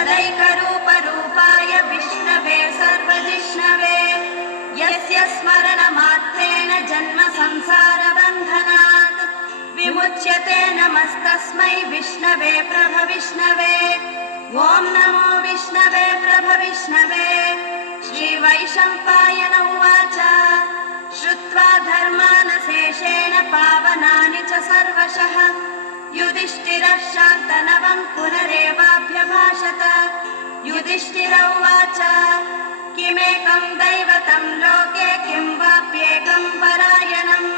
तदैकरूपरूपाय विष्णवे सर्वजिष्णवे यस्य स्मरणमात्रेण जन्म संसारबन्धनात् विमुच्यते नमस्तस्मै विष्णवे प्रभविष्णवे। ॐ नमो विष्णवे प्रभविष्णवे। श्रीवैशम्पायन उवाच श्रुत्वा धर्मानशेषेण पावनानि च सर्वशः युधिष्ठिरः शान्तनवं पुनरेवाभ्यभाषत। युधिष्ठिर उवाच किमेकं दैवतं लोके किं वाप्येकं परायणम्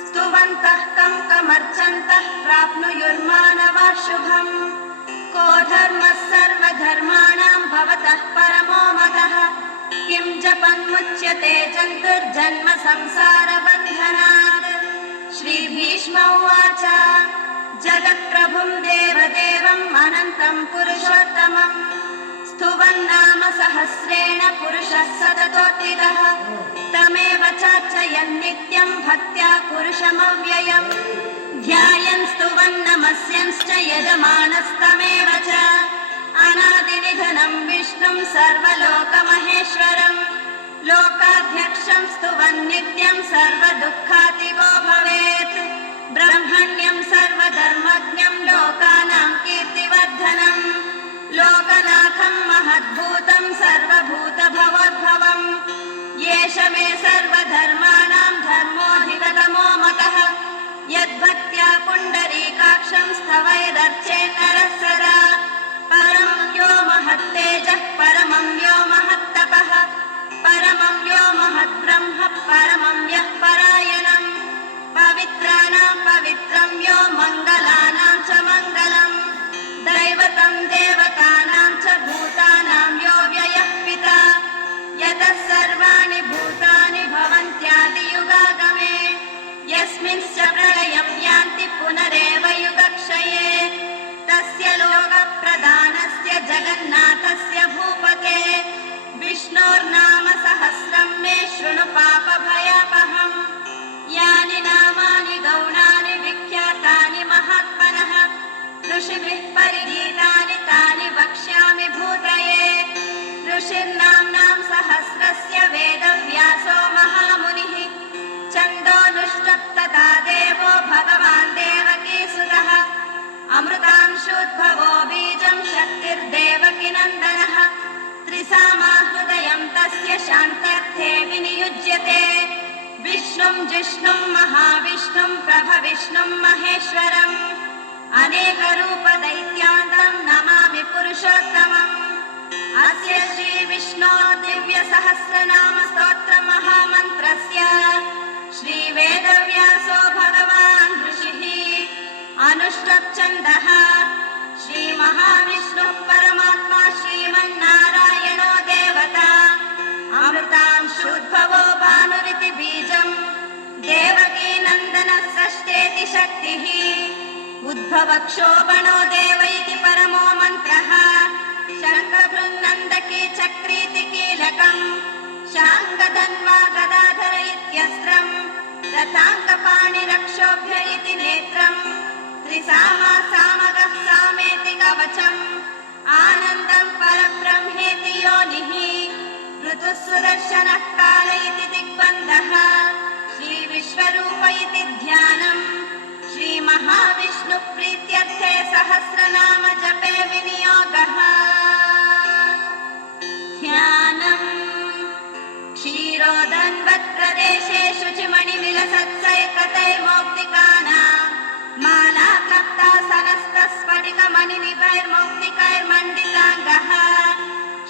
स्तुवन्तः कं कमर्चन्तः प्राप्नुयुर्मानवा शुभम्। को धर्मः सर्वधर्माणां भवतः परमो मतः किं जपन्मुच्यते जन्तुर्जन्म संसारबन्धनात्। श्रीभीष्म उवाच जगत्प्रभुं देवदेवम् अनन्तं पुरुषोत्तमम् स्तुवन्नाम सहस्रेण पुरुषः सततोत्थितः तमेव चार्चयन् नित्यं भक्त्या पुरुषमव्ययम् ध्यायन् स्तुवन् नमस्यंश्च यजमानस्तमेव च अनादिनिधनं विष्णुं सर्वलोकमहेश्वरम् लोकाध्यक्षं स्तुवन् नित्यं सर्वदुःखातिगो भवेत् ब्रह्मण्यं सर्वधर्मज्ञं लोकानां कीर्तिवर्धनम् लोकनाथं महद्भूतं सर्वभूतभवोद्भवम् येष मे सर्वधर्माणां धर्मोऽधिगतमो मतः यद्भक्त्या पुण्डरीकाक्षं स्तवैरर्चे नरः सदा परमं यो महत्तेजः परमं यो महत्तपः परमं यो महद्ब्रह्म परमं यः परायणम् पवित्राणां पवित्रं यो मङ्गलानां च मङ्गलम् दैवतं देवतानां च भूतानां यो व्ययः पिता यतः सर्वाणि भूतानि भवन्त्यादियुगागमे यस्मिंश्च प्रलयं यान्ति पुनरेव युगक्षये तस्य लोकप्रधानस्य जगन्नाथस्य भूपते विष्णोर्नाम सहस्रं मे शृणु पापभयापहम् यानि नामानि गौणानि विख्यातानि महात्मनः ऋषिभिः परिगीतानि तानि वक्ष्यामि भूतये। ऋषिर्नाम्नां सहस्रस्य वेदव्यासो महामुनिः छन्दोनुष्टप्तता देवो भगवान् देवकीसुतः अमृतांशोद्भवो बीजं शक्तिर्देवकीनन्दनः त्रिसामाहृदयं तस्य शान्त्यर्थे विनियुज्यते विष्णुं जिष्णुं महाविष्णुं प्रभविष्णुं महेश्वरम् अनेकरूपदैत्यान्तं नमामि पुरुषोत्तमम्। अस्य श्रीविष्णो दिव्यसहस्रनाम स्तोत्रमहामन्त्रस्य श्रीवेदव्यासो भगवान् ऋषिः अनुष्टुप्छन्दः श्रीमहाविष्णुः परमात्मा श्रीमन्नारायणो देवता अमृतांशोद्भवो भानुरिति बीजम् देवकीनन्दनः षष्ठेति शक्तिः उद्भवक्षोभणो देव इति परमो मन्त्रः शङ्खभृन्नन्दकी चक्रीति कीलकम् शाङ्गधन्वा गदाधर इत्यस्त्रम् रथाङ्कपाणिरक्षोभ्य इति नेत्रम् त्रिसामा सामगः सामेति कवचम् आनन्दं परब्रह्मेति योनिः ऋतुः सुदर्शनः काल इति दिग्बन्धः श्रीविश्वरूप इति ध्यानम् श्रीमहाविष्णुप्रीत्यर्थे सहस्रनाम जपे विनियोगः ध्यानम् क्षीरोदन्वत्प्रदेशे शुचिमणिविलसत्सैकतैर्मौक्तिकानां मालाक्लप्तासनस्तस्फटिकमणिनिभैर्मौक्तिकैर्मण्डिताङ्गः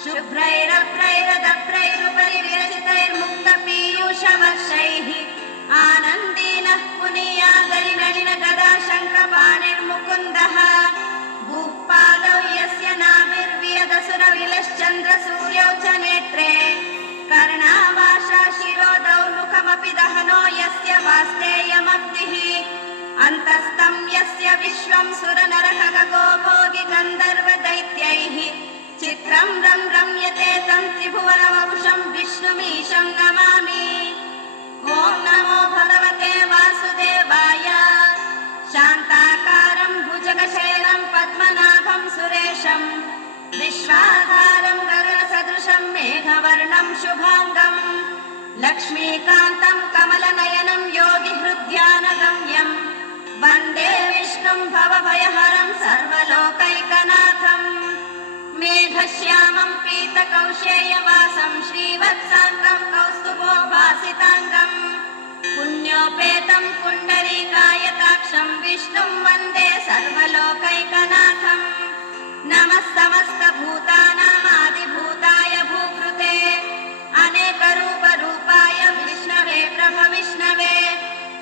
शुभ्रैरभ्रैरदभ्रैरुपरि विरचितैर्मुक्तपीयूषवर्षैः आनन्दीनः पुनीयादरिनलिन गदा शङ्खपाणिर्मुकुन्दः भूपादौ यस्य नाभिर्वियदसुरविलश्चन्द्रसूर्यौ च नेत्रे कर्णावाशा शिरोदौ मुखमपि दहनो यस्य वास्तेयमब्धिः अन्तस्तं यस्य विश्वं सुरनरखगो भोगि गन्धर्वदैत्यैः चित्रं रम्यते तं त्रिभुवनवंशं विष्णुमीशं नमामि। ॐ नमो भगवते वासुदेवाय शान्ताकारं भुजगशयनं पद्मनाभं सुरेशं विश्व शुभाङ्गम् लक्ष्मीकान्तं कमलनयनं योगिहृद्यानगम्यं वन्दे विष्णुं भवभयहरं सर्वलोकैकनाथम् मेघश्यामं पीतकौशेयवासं श्रीवत्साङ्गं कौस्तुभोभासिताङ्गम् पुण्योपेतं पुण्डरीकायताक्षं विष्णुं वन्दे सर्वलोकैकनाथम् नमः समस्तभूतानामादिभूताय भूकृते अनेकरूपरूपाय विष्णवे प्रभविष्णवे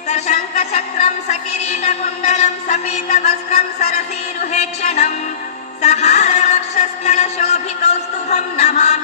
सशङ्खचक्रं सकिरीटकुण्डलं सपीतवस्त्रं सरसीरुहेक्षणं सहारवक्षस्थलशोभिकौस्तुभं नमामि